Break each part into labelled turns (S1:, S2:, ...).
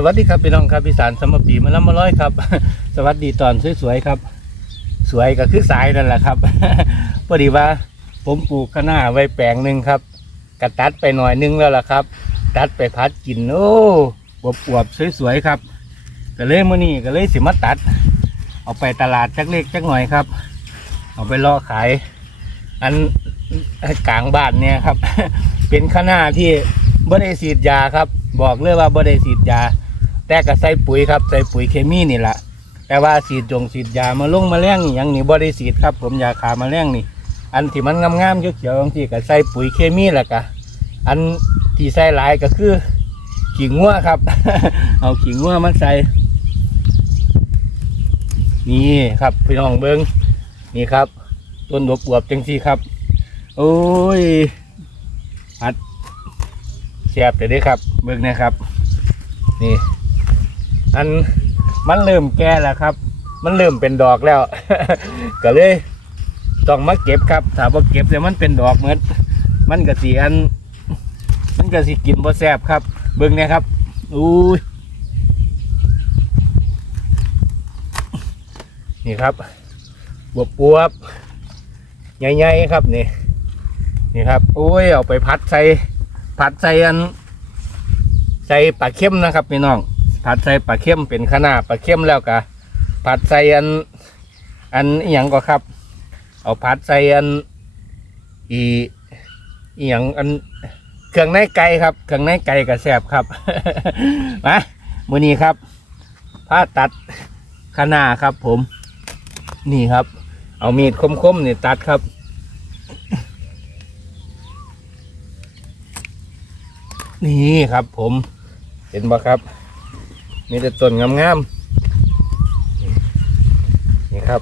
S1: สวัสดีครับพี่น้องครับพี่สารสมปีมาแล้วมาร้อยครับ สวัสดีตอนสวยๆครับ สวยก็คือสายนั่นแหละครับพอดีว่า ผมปลูกคะน้าไว้แปลงหนึ่งครับกระตัดไปหน่อยนึงแล้วล่ะครับ ตัดไปพัดกินโอ้บวบอวบๆสวยๆครับก็เลยมื่อนี้ก็เลยสิมาตัด เอาไปตลาดจักเล็กจักหน่อยครับ เอาไปล่อขาย อันกลางบ้านเนี่ยครับ เป็นคะน้าที่บ่ได้ฉีดยาครับ บอกเลยว่าบ่ได้ฉีดยา แต่ก็ใส่ปุ๋ยครับใส่ปุ๋ยเคมีนี่แหละแต่ว่าฉีดจงฉีดยามาลงมาแรงนี่หยังนี่บ่ได้ฉีดครับ ผมยาขามาแรงนี่ อันที่มันงามๆเขียวๆบางทีก็ใส่ปุ๋ยเคมีแหละกะอันที่ใส่หลายก็คือขี้งัวครับ เอาขี้งัวมาใส่ นี่ครับพี่น้องเบิ้งนี่ครับ ต้นบวบๆจังซี่ครับ โอ้ยพัดแซ่บเลยด้ครับ เบิ้งนะครับ นี่ อันมันเริ่มแก่แล้วครับ มันเริ่มเป็นดอกแล้ว ก็เลยต้องมาเก็บครับถ้าบ่เก็บเดี๋ยวมันเป็นดอกเหมือนมันก็สีอัน มันก็สิกินบ่แซ่บครับ เบิ่งเนี่ยครับอุ้ยนี่ครับบวบวบใหญ่ๆครับนี่นี่ครับโอ้ยเอาไปพัดใส่พัดใส่อันใส่ปลาเค็มนะครับพี่น้อง ผัดใส่ปลาเค็มเป็นขนาปลาเค็มแล้วกะผัดใส่อัน อันอหย่างก็ครับ เอาผัดใส่อัน อีอหย่างอันเครื่องในไก่ครับ เครื่องในไก่กับแสบครับมามือนี้ครับผ้าตัดขนาครับ ผม นี่ครับ เอามีดคมๆนี่ตัดครับนี่ครับผม เห็นบ่ครับ มีแต่ต้นงามๆนี่ครับ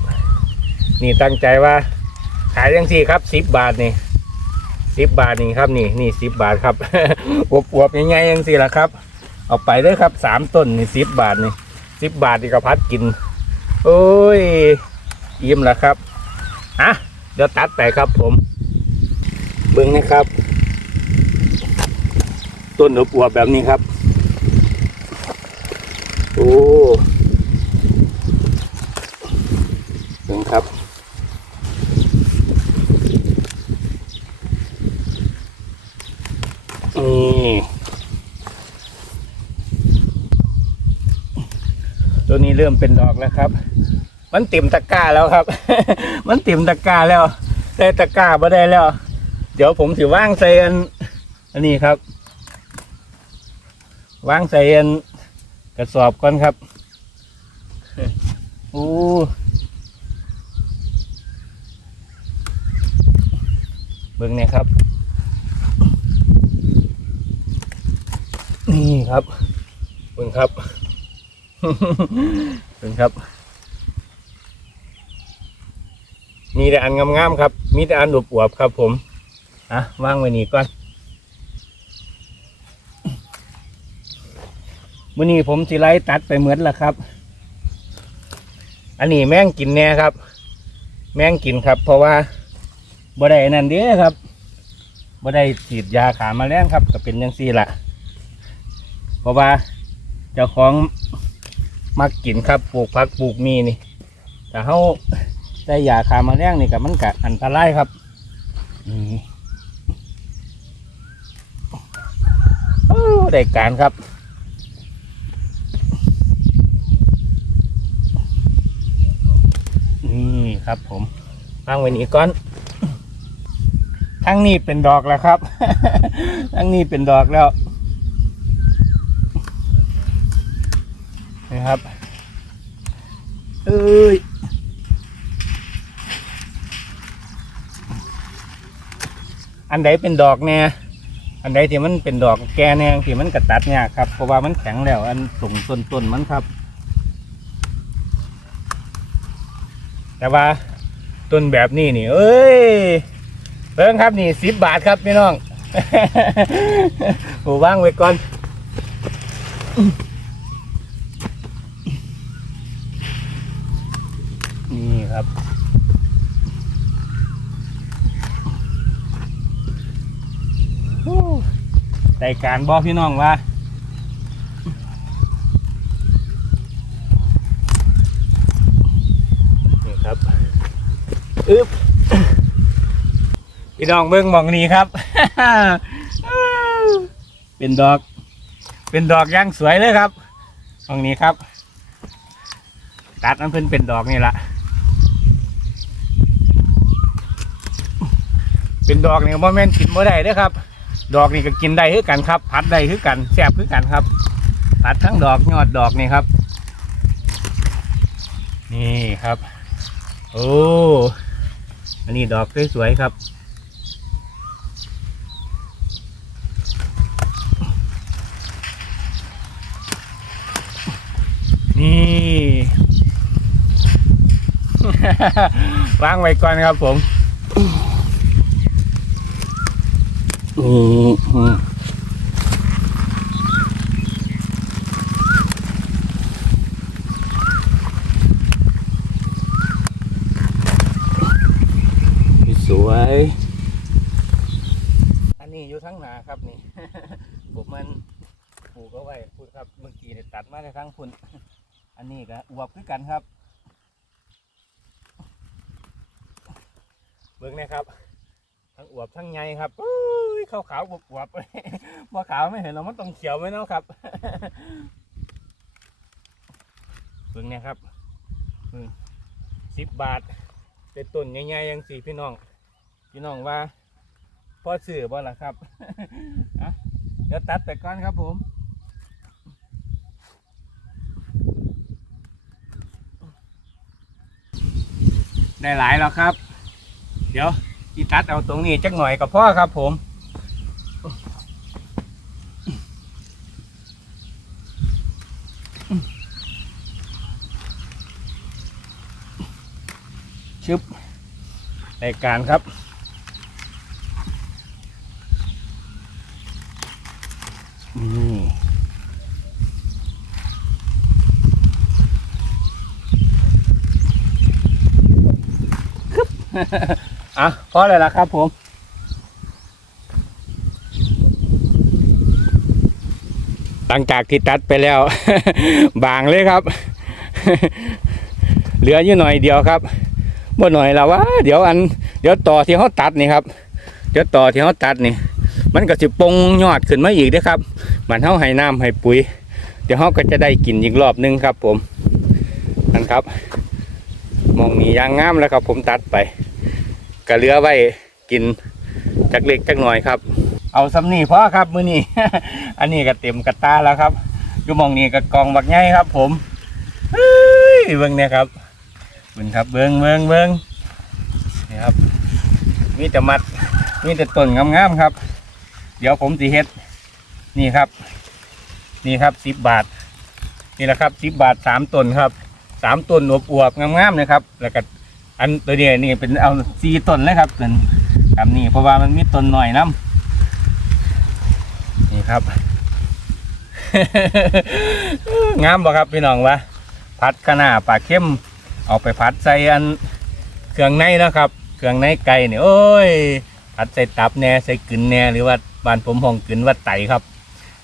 S1: นี่ตั้งใจว่า ขายยังสี่ครับสิบบาทนี่สิบบาทนี่ครับนี่นี่สิบบาทครับอวบๆยังไงยังสี่ละครับ เอาไปเลยครับสามต้นนี่สิบบาทนี่สิบบาทนี่ก็พัดกิน โอ้ยอิ่มแล้วครับอะเดี๋ยวตัดไปครับผมเบิ้งนะครับ ต้นอวบๆแบบนี้ครับ โอ้ถึงครับ นี่ตัวนี้เริ่มเป็นดอกแล้วครับ มันเต็มตะกร้าแล้วครับ มันเต็มตะกร้าแล้วแต่ตะกร้าม่ได้แล้ว เดี๋ยวผมถือว่างใส่อันอันนี้ครับ ว่างใส่อัน กระสอบก่อนครับโอ้เบิ่งเนี่ยครับ นี่ครับเบิ่งครับเบิ่งครับ มีแต่อันงามๆครับ มีแต่อันอวบๆครับผมอะว่างไว้นี่ก่อน มื่อนี้ผมสิไล่ตัดไปเหมือนละครับ อันนี้แม่งกินแน่ครับ แม่งกินครับ เพราะว่าบ่ได้นั่นเด้ครับบ่ได้ฉีดยาขามาแล้งครับ ก็เป็นยังซี่ละเพราะว่าเจ้าของมักกินครับปลูกผักปลูกมีนี่แต่เขาได้ยาขามาแล้งนี่กับมันกัอันตรายครับบ่ได้การครับ ครับผมตั้งไว้นี้ก่อนทั้งนี้เป็นดอกแล้วครับทั้งนี้เป็นดอกแล้วนะครับเอ้ยอันใดเป็นดอกแน่อันใดที่มันเป็นดอกแก่แน่ที่มันกระตัดยากครับเพราะว่ามันแข็งแล้วอันสูงต้นๆมันครับ แต่ว่าต้นแบบนี้นี่ เอ้ยเบิ่งครับนี่สิบบาทครับพี่น้องผมว่างไว้ก่อนนี่ครับ ได้การบอกพี่น้องว่า อึ๊บพี่น้องเบิ้งมองนี้ครับ เป็นดอก เป็นดอกย่างสวยเลยครับมองนี้ครับ ตัดมันเพิ่นเป็นดอกนี่ละเป็นดอกนี่บ่แม่นกินบ่ได้เด้อครับ ดอกนี่ก็กินได้คือกันครับผัดได้คือกันแซ่บคือกันครับผัดทั้งดอกยอดดอกนี่ครับ นี่ครับ โอ้ อันนี้ดอกสวยๆครับ นี่ วางไว้ก่อนครับผมอืมอืมสวย อันนี้อยู่ทั้งหนาครับนี่ ผมมันปลูกเอาไว้พูดครับเมื่อกี้เนี่ยตัดมาในทั้งพุ่น อันนี้ ก็อวบคือกันครับ เบิ่งนะครับ ทั้งอวบทั้งใหญ่ครับอุ้ยขาวขาวๆอวบอวบๆบ่ขาวไม่เห็นเรามันต้องเขียวไหมเนาะครับ เบิ่งเนี่ยครับสิบบาทเป็นต้นใหญ่ๆยังสี่พี่น้อง พี่น้องว่าพ่อสื่อบ่ล่ะครับเดี๋ยวตัดไปก่อนครับผม ได้หลายแล้วครับ เดี๋ยวอีตัดเอาตรงนี้จักหน่อยกับพ่อครับผมชึบในการครับ อะพอเลยละครับผมหลังจากที่ตัดไปแล้ว บางเลยครับ เหลืออยู่หน่อยเดียวครับบ่หน่อยแล้วว่าเดี๋ยวอัน เดี๋ยวต่อที่เขาตัดนี่ครับ เดี๋ยวต่อที่เขาตัดนี่ มันก็สิปงยอดขึ้นมาอีกเด้อครับ มันเขาให้น้ำให้ปุ๋ย เดี๋ยวเขาก็จะได้กินอีกรอบนึงครับ ผมนั่นครับ มองนี้ยางงามแล้วครับ ผมตัดไป ก็เลือไว้กินจักเล็กจักหน่อยครับ เอาสำนีพอครับมือนี้อันนี้ก็เต็มกระตาแล้วครับอยู่มองนี้ก็กองบักใหญ่ครับ ผมเฮ้ยเบิ้งเนี่ยครับเบิ้งครับเบิ้งเบิ้งเบิ้งนี่ครับมีแต่มัดมีแต่ต้นงามๆครับ เดี๋ยวผมสีเฮ็ด นี่ครับ นี่ครับสิบบาท นี่แหละครับสิบบาทสามต้นครับสามต้นอวบๆงามๆนะครับ แล้วก็ อันตัวเดียวนี่เป็นเอาซีต้นเลยครับเป็นแบบนี้เพราะว่ามันมีต้นหน่อยน้ำนี่ครับ งามบ่ครับพี่น้องวะพัดขนาปลาเข้มเอาไปพัดใส่อันเครื่องในนะครับ เครื่องในไก่เนี่ยโอ้ยพัดใส่ตับแหน่ใส่กึนแหน่หรือว่าบ้านผมห้องกึนว่าไตครับ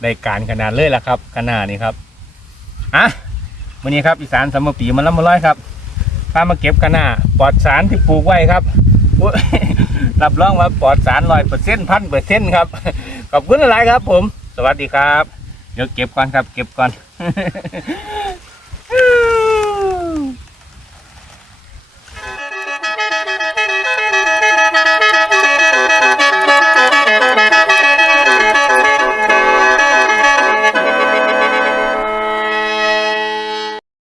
S1: ได้การขนาดเลยล่ะครับขนาดนี้ครับอะวันนี้ครับอีสานสามปีมันละมาร้อยครับ พามาเก็บกันหน้าปลอดสารที่ปลูกไว้ครับรับรองว่าปลอดสารร้อยเปอร์เซ็นต์พันเปอร์เซ็นต์ครับ ขอบคุณอะไรครับผม สวัสดีครับ เดี๋ยวเก็บก่อนครับ เก็บก่อน